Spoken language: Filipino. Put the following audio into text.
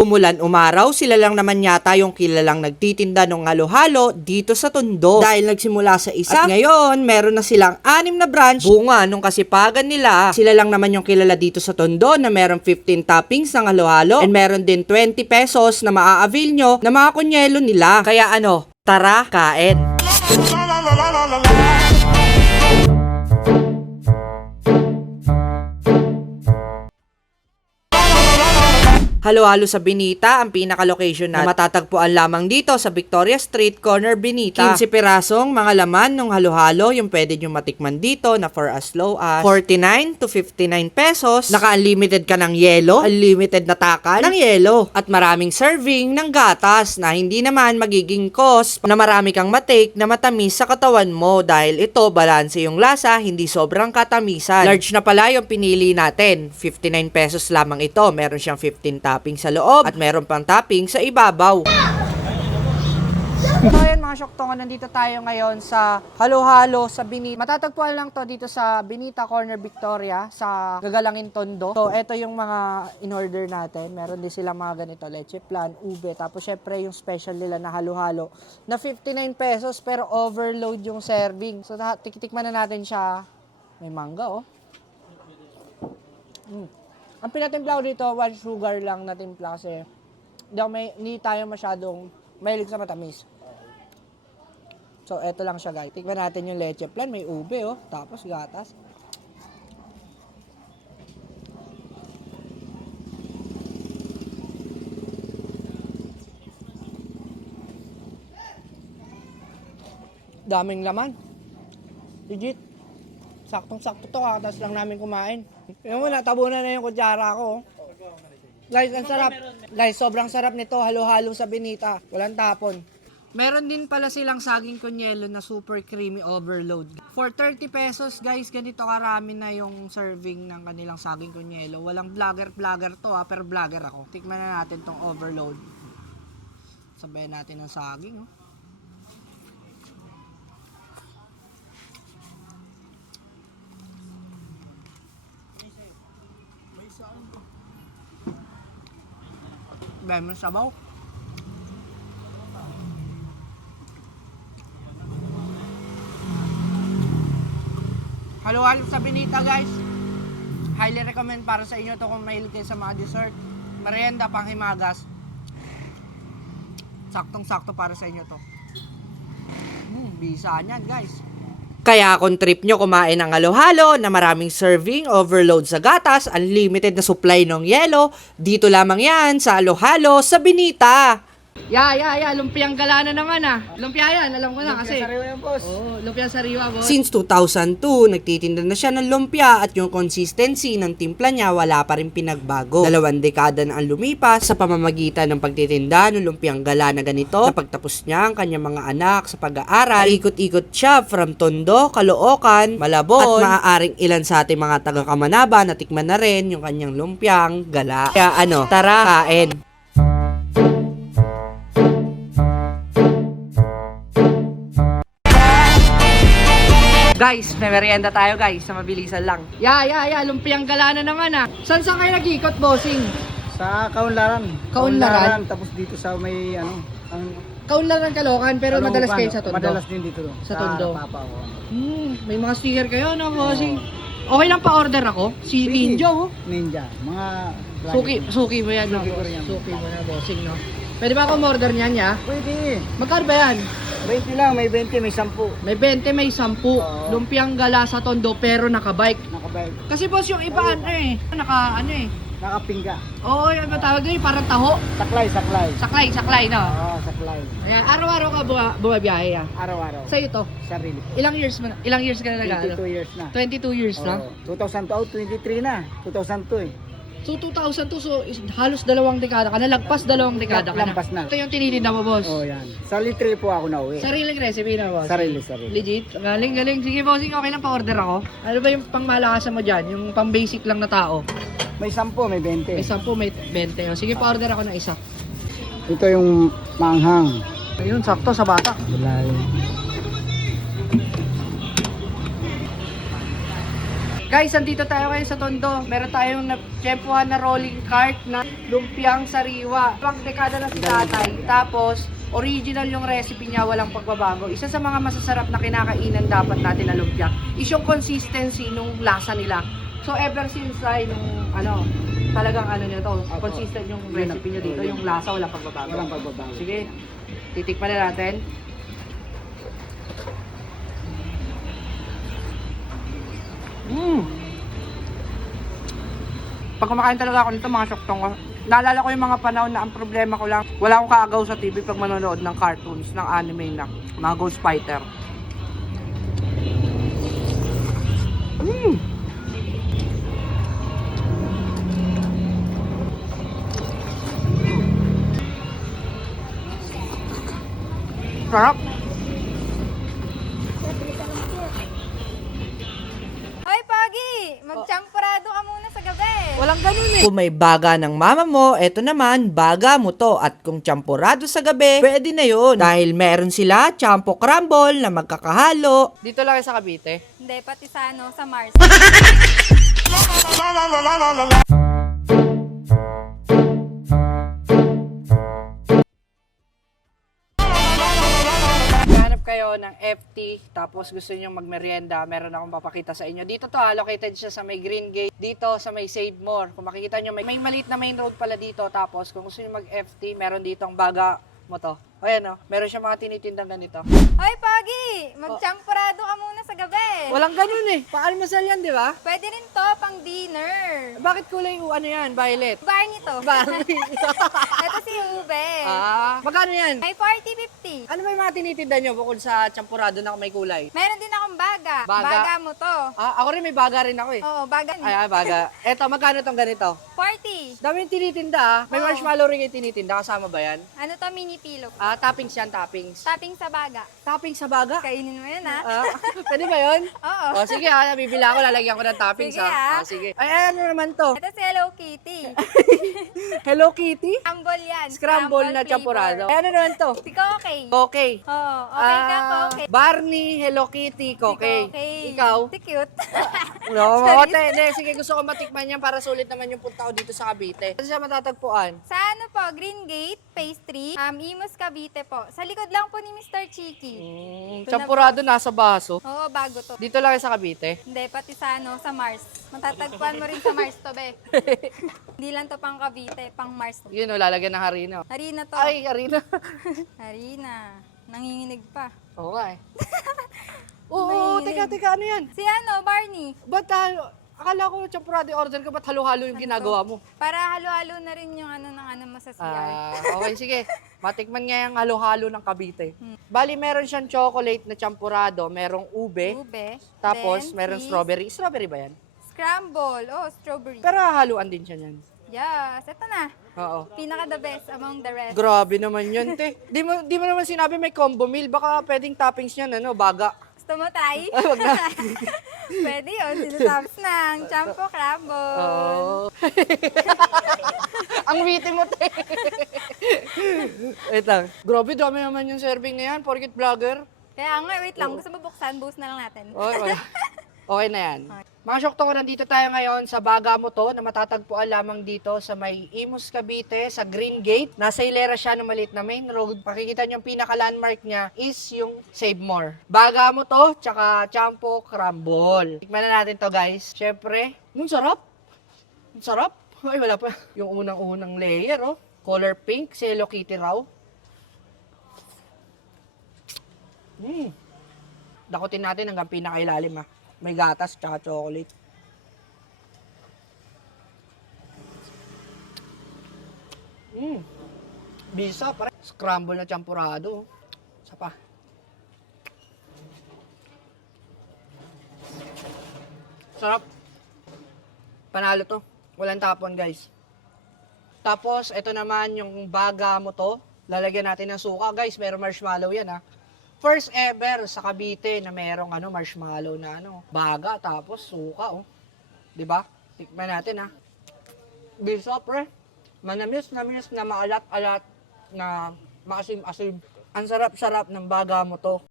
Umulan umaraw, sila lang naman yata yung kilalang nagtitinda ng halo-halo dito sa Tondo. Dahil nagsimula sa isa, at ngayon meron na silang 6 na branch. Bunga nung kasipagan nila, sila lang naman yung kilala dito sa Tondo na meron 15 toppings ng halo-halo and meron din 20 pesos na maa-avail nyo na mga kunyelo nila. Kaya ano, tara, kain! Halo-halo sa Binita, ang pinaka-location na matatagpuan lamang dito sa Victoria Street, corner Binita. 15 pirasong mga laman ng halo-halo yung pwede nyo matikman dito na for as low as 49 to 59 pesos. Naka-unlimited ka ng yelo, unlimited na takal ng yelo, at maraming serving ng gatas na hindi naman magiging cost na marami kang matake na matamis sa katawan mo dahil ito balanse yung lasa, hindi sobrang katamisan. Large na pala yung pinili natin. 59 pesos lamang ito. Meron siyang 15 topping sa loob at meron pang topping sa ibabaw. So ayan mga syoktongan, nandito tayo ngayon sa halo-halo sa Binita. Matatagpuan lang to dito sa Binita Corner Victoria sa Gagalangin Tondo. So eto yung mga in-order natin. Meron din silang mga ganito, leche flan, ube. Tapos syempre yung special nila na halo-halo na 59 pesos pero overload yung serving. So tiktikman na natin siya. May mangga oh. Ang pinatimpla ko dito, white sugar lang na timpla kasi hindi tayo masyadong mahilig sa matamis. So, eto lang siya guys. Tikman natin yung leche flan. May ube oh. Tapos gatas. Daming laman. Legit. Saktong-sakto to. Kakatas lang namin kumain. Yung mo, natabunan na yung kutsara ko. Guys, ang sarap. Guys, sobrang sarap nito. Halo-halo sa Binita. Walang tapon. Meron din pala silang saging kunyelo na super creamy overload. For 30 pesos, guys, ganito karami na yung serving ng kanilang saging kunyelo. Walang vlogger to pero vlogger ako. Tikman na natin tong overload. Sabayan natin ng saging. Oh. Lemon sabaw. Halo-halo sa Binita guys. Highly recommend para sa inyo to kung mahilig kayo sa mga dessert. Merienda, panghimagas. Saktong-sakto para sa inyo to. Bisa niyan guys. Kaya kung trip nyo kumain ng halo-halo na maraming serving, overload sa gatas, unlimited na supply ng yelo, dito lamang yan sa halo-halo sa Binita. Lumpiang gala na naman ah. Lumpia yan, alam ko na kasi. Lumpia sariwa yan, boss. Oo, lumpia sariwa, boss. Since 2002, nagtitinda na siya ng lumpia at yung consistency ng timpla niya wala pa rin pinagbago. 2 dekada na ang lumipas sa pamamagitan ng pagtitinda ng lumpiang gala na ganito. Napagtapos niya ang kanyang mga anak sa pag-aaral, ikot-ikot siya from Tondo, Caloocan, Malabon, at maaaring ilan sa ating mga taga-Kamanaba na tikman na rin yung kanyang lumpiang gala. Kaya tara, kain! Guys, may merienda tayo guys, sa mabilisan lang. Lumpiang gala na naman ah. Saan kayo nag-ikot, bossing? Sa Kaunlaran. Kaunlaran? Tapos dito sa may Kaunlaran, Caloocan, pero madalas kayo sa Tondo? Madalas din dito. Sa Tondo? Papa ko. May mga sticker kayo no, bossing? Okay lang pa-order ako? Si Ninja oh. Ninja. Mga Suki mo yan no? Suki ko rin yan. Suki mo na, bossing no? Pwede ba ako order niyan ya? Pwede. Magkano ba yan? 20 lang, may 20, may 10. May 20, may 10. Lumpiang gala sa Tondo pero nakabike. Nakabike. Kasi boss yung iba Nakapingga. Oo, yung matawag doon, parang taho. Saklay. Saklay no? Oo, saklay. Ayan, araw-araw ka bumabiyahe ya? Araw-araw. Sa'yo to? Sarili. Ilang years ka na nag-ano? 22 years na. 22 years na? 2002, 23 na. 2002 eh. So 2002, so halos 2 dekada ka na, lagpas 2 dekada ka na. Lampas na. Ito yung tinitinda mo, boss. Oh, yan. Sa litre po ako nauwi. Sariling recipe na, boss. Sarili. Legit? Galing. Sige, bossing, okay lang pa-order ako. Ano ba yung pangmalakasan mo dyan? Yung pang-basic lang na tao? May 10, may 20. May 10, may 20. Sige, pa-order ako ng isa. Ito yung manghang. Ayun, sakto sa bata. Wala yun. Guys, andito tayo ngayon sa Tondo. Meron tayong tiyempuhan na rolling cart na Lumpiang sariwa. Pang dekada na si tatay. Tapos, original yung recipe niya, walang pagbabago. Isa sa mga masasarap na kinakainan dapat natin na lumpia is yung consistency nung lasa nila. So, ever since nung talagang niya to, consistent yung recipe niya dito, yung lasa, walang pagbabago. Walang pagbabago. Sige, titikman na natin. Pag kumakain talaga ako nito, mga syoktong ko. Naalala ko yung mga panahon na ang problema ko lang, wala akong kaagaw sa TV pag manonood ng cartoons, ng anime na, mga Ghost Fighter. Sarap. Hoy, Pogi! Magtsampurado ka muna sa gabi. Walang ganun eh. Kung may baga ng mama mo, eto naman, baga mo to. At kung champurado sa gabi, pwede na yun. Dahil meron sila, champo crumble na magkakahalo. Dito lang sa Cavite. Hindi, pati sa Mars. Hanap kayo ng FT, tapos gusto niyo magmerienda, meron akong papakita sa inyo. Dito to, located siya sa may Green Gate, dito sa may Save More. Kung makikita niyo, may maliit na main road pala dito. Tapos kung gusto niyo mag-FT, meron dito ang baga mo to. O yan meron siya mga tinitindang ganito. Hoy, Pogi! Magtsampurado ka muna sa gabi. Walang ganun eh. Paalmasal yan, di ba? Pwede rin to pang dinner. Bakit kulay yan, violet? Barney to. Barney. Ito si Ube. Magkano yan? May 40-50. Ano ba yung mga tinitinda nyo bukod sa champurado na may kulay? Meron din akong baga. Baga? Mo to. Ako rin may baga rin ako eh. Oo, baga. Baga. Eto, magkano tong ganito? 40. Dami yung tinitinda May Oo. marshmallow rin yung tinitinda. Kasama ba yan? Ano to, mini pillow? Toppings yan, toppings. Topping sa baga. Toppings sa baga? Kainin mo yun, ha? Pwede ba yun? Oo. Sige nabibila ko, lalagyan ko ng toppings Sige, ha? Sige. Ay, ano naman to? Ito si Hello Kitty. Hello Kitty? Scramble yan. Scramble na flavor. champurado. Ay, ano naman to? Si Kokey. Okay. Oo, okay ka, Kokey. Barney, Hello Kitty, okay. Ikaw? Si cute. No, sige, gusto ko matikman yan para sulit naman yung punta ko dito sa Cavite. Saan siya matatagpuan? Sa ano po, Green Gate, Pastry, Imus Cavite po. Sa likod lang po ni Mr. Cheeky. Champurado nasa baso. Oo, bago to. Dito lang sa Cavite. Hindi, pati sa Mars. Matatagpuan mo rin sa Mars to, be. Hindi lang to pang Cavite, pang Mars. Yun, lalagyan ng harina. Harina to. Ay, harina. Harina. Nanginginig pa. Oo nga eh. Oo, teka, ano yan? Si ano, Barney. Ba't akala ko champurado yung order ka, ba't halo-halo yung ginagawa mo? Para halo-halo na rin yung ng mo sa CR. Okay, sige. Matikman nga yung halo-halo ng Cavite. Bali, meron siyang chocolate na champurado, merong ube, Ube. tapos then meron cheese, strawberry. Strawberry ba yan? Scramble. Oh, strawberry. Pero haluan din siya yan. Yes, ito na. Oo. Pinaka the best among the rest. Grabe naman yun, te. Di mo naman sinabi may combo meal. Baka pwedeng toppings niyan, baga. Gusto mo try? Wag na. Pwede yun. Sinasabs ng champo crumble. Oo. Ang witty mo, te. Wait lang. Grabe, dami naman yung serving na yan. Porkit vlogger. Kaya nga, wait lang. Gusto mo buksan? Boost na lang natin. Okay na yan. Mga syokto ko, nandito tayo ngayon sa Baga mo to na matatagpuan lamang dito sa may Imus Cavite sa Green Gate. Nasa hilera siya ng maliit na main road. Pakikita niyo yung pinaka-landmark niya is yung Save More. Baga mo to, tsaka champo crumble. Tikman na natin to, guys. Syempre, sarap. Ang sarap. Ay, wala pa. Yung unang-unang layer, Color pink, si Hello Kitty raw. Dakutin natin hanggang pinakailalim, May gatas tsaka chocolate. Bisa, pare. Scramble na champurado. Isa pa. Sarap. Panalo to. Walang tapon, guys. Tapos, ito naman yung baga mo to. Lalagyan natin ng suka. Guys, meron marshmallow yan, First ever sa Cavite na merong marshmallow na baga tapos suka, 'Di ba? Tikman natin, Bisa, pre. Manamis na maalat-alat na maasim-asim. Ang sarap-sarap ng baga mo to.